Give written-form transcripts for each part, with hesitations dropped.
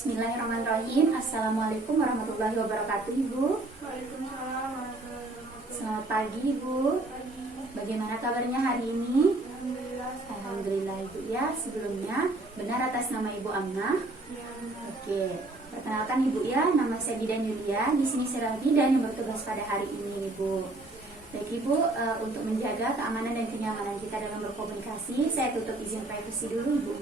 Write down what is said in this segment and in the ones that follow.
Bismillahirrahmanirrahim. Assalamualaikum warahmatullahi wabarakatuh, Ibu. Waalaikumsalam warahmatullahi wabarakatuh. Selamat pagi, Ibu. Pagi. Bagaimana kabarnya hari ini? Alhamdulillah. Alhamdulillah, Ibu ya. Sebelumnya, benar atas nama Ibu Amnah? Ya, benar. Oke. Perkenalkan Ibu ya, nama saya Bidan Yulia. Di sini saya Bidan yang bertugas pada hari ini, Ibu. Baik Ibu, untuk menjaga keamanan dan kenyamanan kita dalam berkomunikasi, saya tutup izin privasi dulu, Ibu.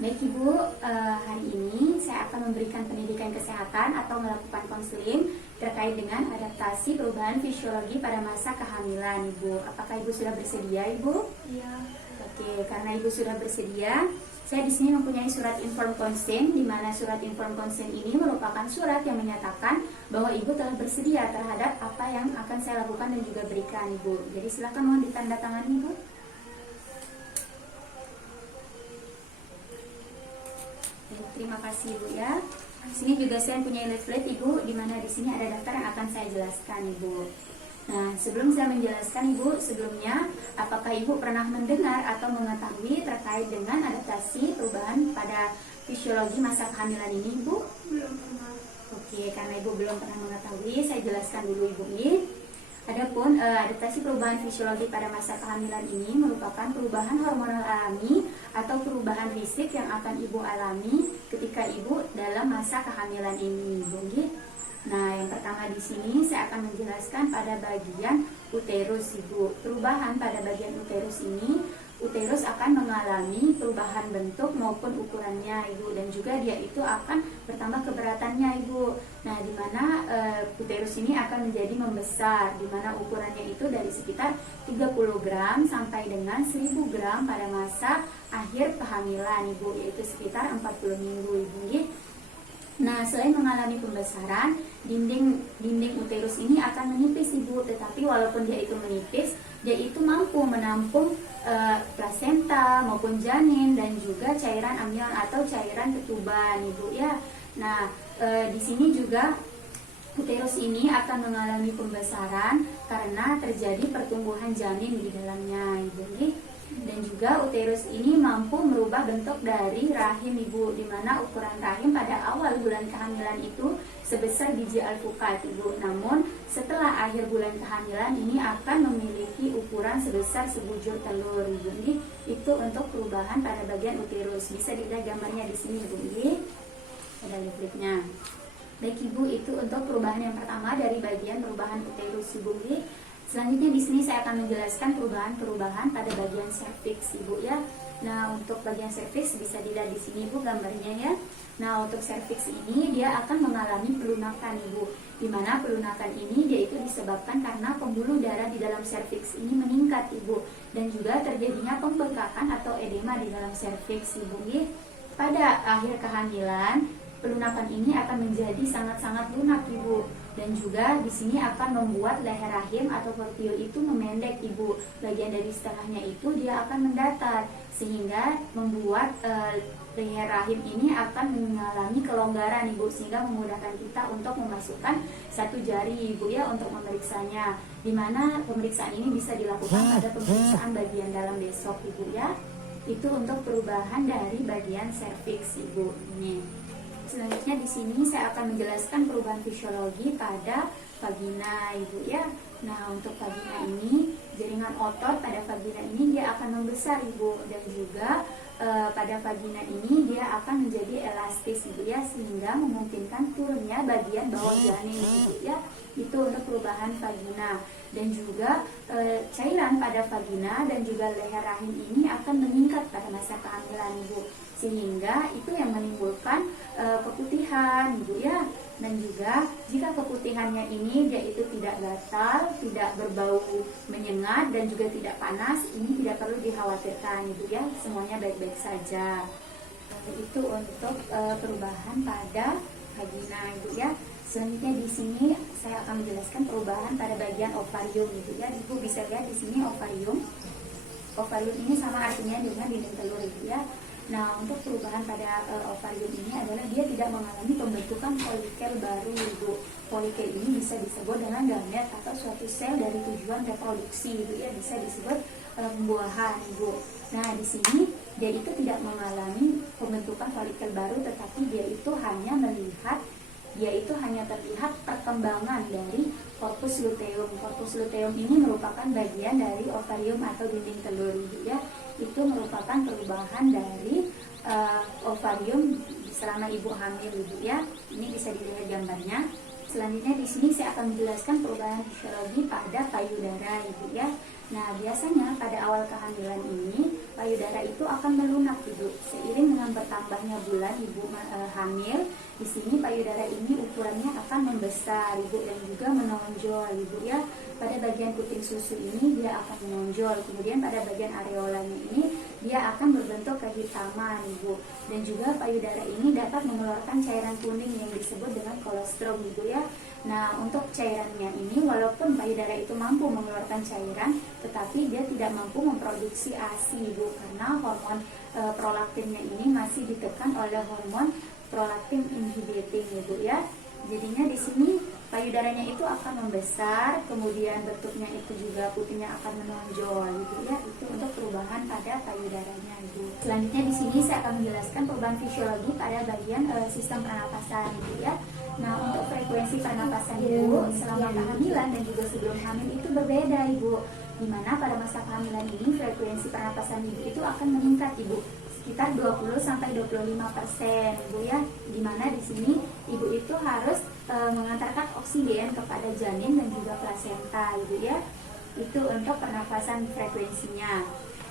Baik Ibu, hari ini saya akan memberikan pendidikan kesehatan atau melakukan konseling terkait dengan adaptasi perubahan fisiologi pada masa kehamilan, Ibu. Apakah Ibu sudah bersedia, Ibu? Iya. Oke, karena Ibu sudah bersedia, saya di sini mempunyai surat inform consent, di mana surat inform consent ini merupakan surat yang menyatakan bahwa Ibu telah bersedia terhadap apa yang akan saya lakukan dan juga berikan, Ibu. Jadi silakan mohon ditandatangani, Ibu. Terima kasih Ibu ya. Di sini juga saya punya leaflet Ibu, di mana di sini ada daftar yang akan saya jelaskan, Ibu. Nah, sebelum saya menjelaskan Ibu, sebelumnya apakah Ibu pernah mendengar atau mengetahui terkait dengan adaptasi perubahan pada fisiologi masa kehamilan ini, Ibu? Belum pernah. Oke, karena Ibu belum pernah mengetahui, saya jelaskan dulu Ibu ini. Adapun adaptasi perubahan fisiologi pada masa kehamilan ini merupakan perubahan hormonal alami atau perubahan fisik yang akan Ibu alami ketika Ibu dalam masa kehamilan ini, Ibu. Nah, yang pertama di sini saya akan menjelaskan pada bagian uterus, Ibu. Perubahan pada bagian uterus ini, uterus akan mengalami perubahan bentuk maupun ukurannya, Ibu, dan juga dia itu akan bertambah keberatannya, Ibu. Nah, di mana uterus ini akan menjadi membesar, di mana ukurannya itu dari sekitar 30 gram sampai dengan 1000 gram pada masa akhir kehamilan, Ibu, yaitu sekitar 40 minggu, Ibu. Nah, selain mengalami pembesaran, dinding uterus ini akan menipis, Ibu. Tetapi walaupun dia itu menipis, dia itu mampu menampung plasenta maupun janin dan juga cairan amnion atau cairan ketuban, Ibu ya. Nah, di sini juga uterus ini akan mengalami pembesaran karena terjadi pertumbuhan janin di dalamnya, Ibu. Dan juga uterus ini mampu merubah bentuk dari rahim, Ibu, di mana ukuran rahim pada awal bulan kehamilan itu sebesar biji alpukat, Ibu. Namun setelah akhir bulan kehamilan ini akan memiliki ukuran sebesar sebujur telur, Ibu. Itu untuk perubahan pada bagian uterus. Bisa dilihat gambarnya di sini, Ibu. Ada leafletnya. Baik Ibu, itu untuk perubahan yang pertama dari bagian perubahan uterus, Ibu. Selanjutnya di sini saya akan menjelaskan perubahan pada bagian serviks, Ibu ya. Nah, untuk bagian serviks bisa dilihat di sini, Ibu, gambarnya ya. Nah, untuk serviks ini dia akan mengalami pelunakan, Ibu. Di mana pelunakan ini dia itu disebabkan karena pembuluh darah di dalam serviks ini meningkat, Ibu, dan juga terjadinya pembengkakan atau edema di dalam serviks, Ibu. Pada akhir kehamilan, pelunakan ini akan menjadi sangat-sangat lunak, Ibu. Dan juga di sini akan membuat leher rahim atau pertiul itu memendek, Ibu. Bagian dari setengahnya itu dia akan mendatar sehingga membuat leher rahim ini akan mengalami kelonggaran, Ibu, sehingga memudahkan kita untuk memasukkan satu jari, Ibu ya, untuk memeriksanya. Dimana pemeriksaan ini bisa dilakukan pada pemeriksaan bagian dalam besok, Ibu ya. Itu untuk perubahan dari bagian serviks, Ibu. Ini. Selanjutnya di sini saya akan menjelaskan perubahan fisiologi pada vagina, Ibu ya. Nah, untuk vagina ini, jaringan otot pada vagina ini dia akan membesar, Ibu, dan juga pada vagina ini dia akan menjadi elastis, Ibu ya, sehingga memungkinkan turunnya bagian bawah janin, Ibu ya. Itu untuk perubahan vagina. Dan juga cairan pada vagina dan juga leher rahim ini akan meningkat pada masa kehamilan, Ibu, sehingga itu yang menimbulkan keputihan, Ibu ya. Dan juga jika keputihannya ini dia itu tidak gatal, tidak berbau menyengat dan juga tidak panas, ini tidak perlu dikhawatirkan, Ibu ya, semuanya baik-baik saja. Itu untuk perubahan pada vagina, Ibu ya. Selanjutnya di sini saya akan menjelaskan perubahan pada bagian ovarium, Ibu ya. Ibu bisa lihat di sini ovarium. Ovarium ini sama artinya dengan dinding telur, Ibu ya. Nah, untuk perubahan pada ovarium ini adalah dia tidak mengalami pembentukan folikel baru, Ibu. Folikel ini bisa disebut dengan gamet atau suatu sel dari tujuan reproduksi, Ibu ya, bisa disebut pembuahan, Ibu. Nah, di sini dia itu tidak mengalami pembentukan folikel baru, tetapi dia itu hanya terlihat perkembangan dari corpus luteum. Corpus luteum ini merupakan bagian dari ovarium atau dinding telur, ya. Itu merupakan perubahan dari ovarium selama ibu hamil, ya. Ini bisa dilihat gambarnya. Selanjutnya di sini saya akan menjelaskan perubahan fisiologi pada payudara, ibu, ya. Nah, biasanya pada awal kehamilan ini payudara itu akan melunak, ibu. Seiring dengan bertambahnya bulan ibu hamil, di sini payudara ini ukurannya akan membesar, ibu, dan juga menonjol, ibu, ya. Pada bagian puting susu ini dia akan menonjol, kemudian pada bagian areolanya ini dia akan berbentuk kehitaman, ibu. Dan juga payudara ini dapat mengeluarkan cairan kuning yang disebut dengan kolostrum, ibu, ya. Nah, untuk cairannya ini walaupun payudara itu mampu mengeluarkan cairan, tetapi dia tidak mampu memproduksi ASI, ibu, karena hormon prolaktinnya ini masih ditekan oleh hormon prolaktin inhibiting, ibu, ya. Jadinya di sini payudaranya itu akan membesar, kemudian bentuknya itu juga putihnya akan menonjol, ibu, ya. Itu untuk perubahan pada payudaranya, ibu. Selanjutnya di sini saya akan menjelaskan perubahan fisiologi pada bagian sistem pernapasan, ibu, ya. Nah, untuk frekuensi pernapasan ibu selama kehamilan dan juga sebelum hamil itu berbeda, ibu. Dimana pada masa kehamilan ini frekuensi pernapasan ibu itu akan meningkat, ibu, sekitar 20-25%, ibu, ya. Dimana di sini ibu itu harus mengantarkan oksigen kepada janin dan juga plasenta, ibu, ya. Itu untuk pernapasan frekuensinya.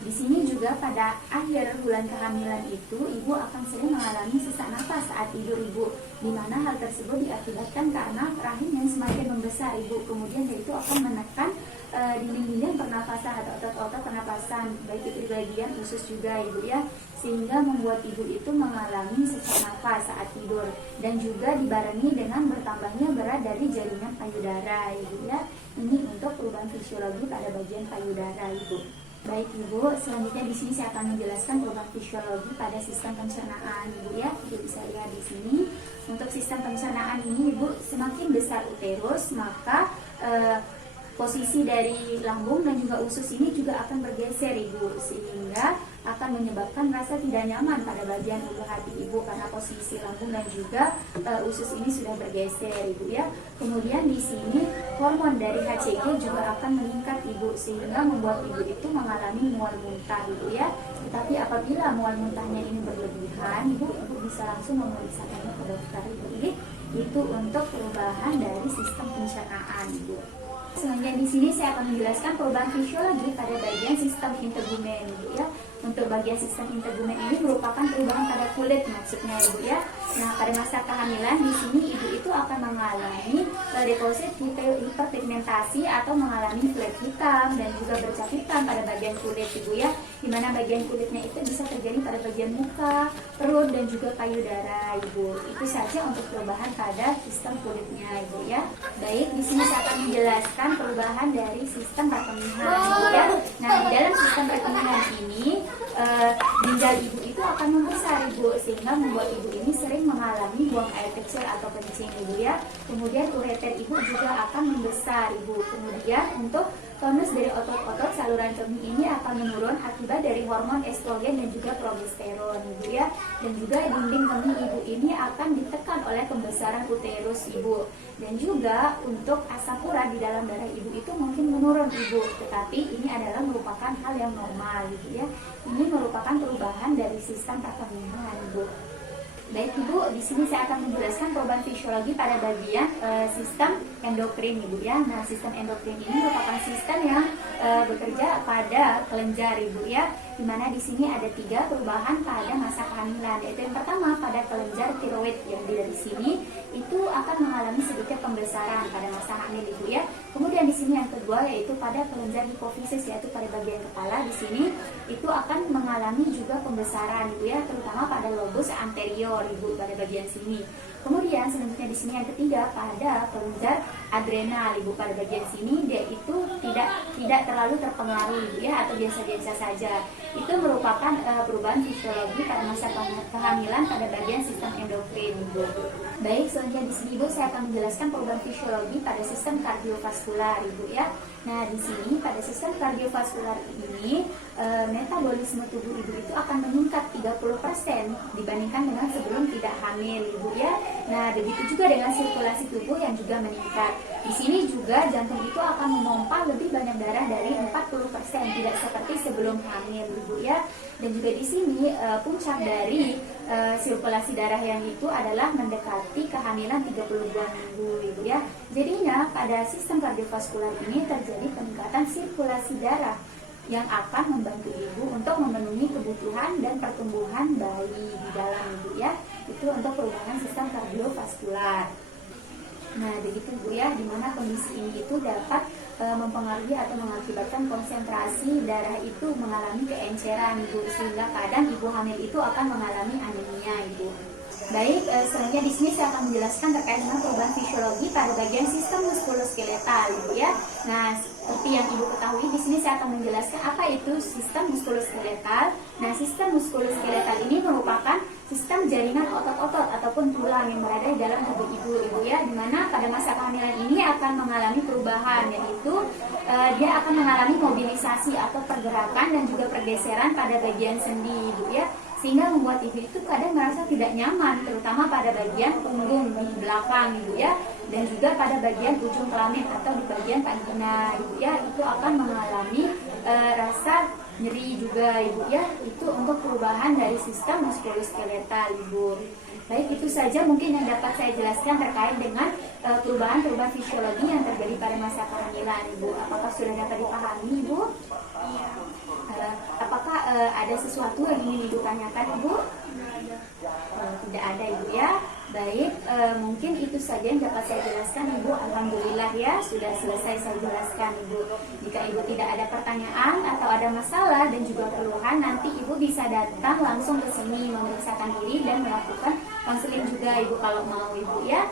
Di sini juga pada akhir bulan kehamilan itu ibu akan sering mengalami sesak napas saat tidur, ibu, di mana hal tersebut diakibatkan karena rahim yang semakin membesar, ibu. Kemudian dia itu akan menekan dinding-dinding pernapasan atau otot-otot pernapasan, baik itu di bagian usus juga, ibu, ya, sehingga membuat ibu itu mengalami sesak napas saat tidur dan juga dibarengi dengan bertambahnya berat dari jaringan payudara, ibu, ya. Ini untuk perubahan fisiologi pada bagian payudara, ibu. Baik, ibu, selanjutnya di sini saya akan menjelaskan perubahan fisiologi pada sistem pencernaan, ibu, ya. Ibu bisa lihat di sini. Untuk sistem pencernaan ini, ibu, semakin besar uterus, maka posisi dari lambung dan juga usus ini juga akan bergeser, ibu, sehingga akan menyebabkan rasa tidak nyaman pada bagian ulu hati ibu karena posisi lambung dan juga usus ini sudah bergeser, ibu, ya. Kemudian di sini hormon dari HCG juga akan meningkat, ibu, sehingga membuat ibu itu mengalami mual muntah, ibu, ya. Tetapi apabila mual muntahnya ini berlebihan, ibu bisa langsung memeriksakannya ke dokter, ibu. Itu untuk perubahan dari sistem pencernaan, ibu. Selanjutnya di sini saya akan menjelaskan perubahan fisiologi pada bagian sistem integumen, ibu, ya. Untuk bagian sistem integumen ini merupakan perubahan pada kulit maksudnya, ibu, ya. Nah, pada masa kehamilan di sini ibu itu akan mengalami deposit hiperpigmentasi atau mengalami flek hitam dan juga bercak hitam pada bagian kulit, ibu, ya. Dimana bagian kulitnya itu bisa terjadi pada bagian muka, perut dan juga payudara, ibu. Itu saja untuk perubahan pada sistem kulitnya, ibu, ya. Baik, di sini saya akan menjelaskan perubahan dari sistem perkemihan, ibu, ya. Nah, di dalam sistem perkemihan ini ginjal ibu itu akan membesar, ibu, sehingga membuat ibu ini sering mengalami buang air kecil atau kencing, ibu, ya. Kemudian ureter ibu juga akan membesar, ibu. Kemudian untuk tonus dari otot-otot saluran kemih ini akan menurun akibat dari hormon estrogen dan juga progesteron, ibu, ya. Dan juga dinding kemih ibu ini akan ditekan oleh pembesaran uterus, ibu. Dan juga untuk asam urat di dalam darah ibu itu mungkin menurun, ibu. Tetapi ini adalah merupakan hal yang normal, ibu, ya. Ini merupakan perubahan dari sistem perkemihan, ibu. Baik, ibu, di sini saya akan menjelaskan perubahan fisiologi pada bagian sistem endokrin, ibu, ya. Nah, sistem endokrin ini merupakan sistem yang bekerja pada kelenjar, ibu, ya. Dimana di sini ada 3 perubahan pada masa kehamilan, yaitu yang pertama pada kelenjar tiroid yang dari sini itu akan mengalami sedikit pembesaran pada masa hamil, ibu, ya. Kemudian di sini yang kedua yaitu pada kelenjar hipofisis, yaitu pada bagian kepala, di sini itu akan mengalami juga pembesaran, ibu, ya, terutama pada lobus anterior, ibu, pada bagian sini. Kemudian selanjutnya di sini yang ketiga pada kelenjar adrenal, ibu, pada bagian sini dia itu tidak terlalu terpengaruh, ibu, ya, atau biasa-biasa saja. Itu merupakan perubahan fisiologi pada masa kehamilan pada bagian sistem endokrin, ibu. Baik, selanjutnya di sini ibu saya akan menjelaskan perubahan fisiologi pada sistem kardiovaskular, ibu, ya. Nah, di sini pada sistem kardiovaskular ini metabolisme tubuh ibu itu akan meningkat 30% dibandingkan dengan sebelum tidak hamil ibu ya. Nah, begitu juga dengan sirkulasi tubuh yang juga meningkat. Di sini juga jantung itu akan memompa lebih banyak darah dari 40%, tidak seperti sebelum hamil ibu ya. Dan juga di sini puncak dari sirkulasi darah yang itu adalah mendekati kehamilan 32 minggu ibu ya. Jadinya pada sistem kardiovaskular ini terjadi peningkatan sirkulasi darah yang akan membantu ibu untuk memenuhi kebutuhan dan pertumbuhan bayi di dalam ibu ya. Itu untuk perubahan sistem kardiovaskular. Nah, begitu Bu ya, dimana kondisi ini itu dapat mempengaruhi atau mengakibatkan konsentrasi darah itu mengalami keenceran Ibu, sehingga kadang ibu hamil itu akan mengalami anemia Ibu. Baik, selanjutnya di sini saya akan menjelaskan terkait dengan perubahan fisiologi pada bagian sistem muskuloskeletal Ibu ya. Nah, seperti yang Ibu ketahui, di sini saya akan menjelaskan apa itu sistem muskuloskeletal. Nah, sistem muskuloskeletal ini merupakan sistem jaringan otot-otot ataupun tulang yang berada di dalam tubuh ibu ya, dimana pada masa kehamilan ini akan mengalami perubahan, yaitu dia akan mengalami mobilisasi atau pergerakan dan juga pergeseran pada bagian sendi ibu ya, sehingga membuat ibu itu kadang merasa tidak nyaman, terutama pada bagian punggung di belakang ibu ya, dan juga pada bagian ujung kelamin atau di bagian vagina ibu ya, itu akan mengalami rasa nyeri juga ibu ya. Itu untuk perubahan dari sistem muskuloskeletal ibu. Baik, itu saja mungkin yang dapat saya jelaskan terkait dengan perubahan-perubahan fisiologi yang terjadi pada masa kehamilan ibu. Apakah sudah dapat dipahami ibu? Iya. Apakah ada sesuatu yang ingin ibu tanyakan ibu? Tidak ada ibu ya. Baik, mungkin itu saja yang dapat saya jelaskan ibu. Alhamdulillah ya, sudah selesai saya jelaskan ibu. Jika ibu tidak ada pertanyaan atau ada masalah dan juga keluhan, nanti ibu bisa datang langsung ke sini memeriksakan diri dan melakukan konseling juga ibu kalau mau ibu ya.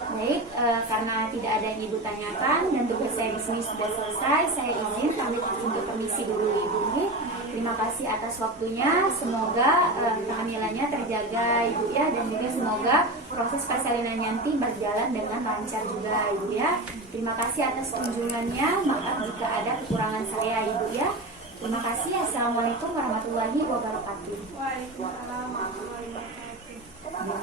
Baik, karena tidak ada yang ibu tanyakan dan tugas saya di sini sudah selesai, saya izin pamit untuk permisi dulu ibu. Terima kasih atas waktunya. Semoga kehamilannya terjaga ibu ya, dan juga semoga proses persalinan nanti berjalan dengan lancar juga ibu ya. Terima kasih atas kunjungannya. Maaf jika ada kekurangan saya ibu ya. Terima kasih. Assalamualaikum warahmatullahi wabarakatuh. Waalaikumsalam warahmatullahi wabarakatuh.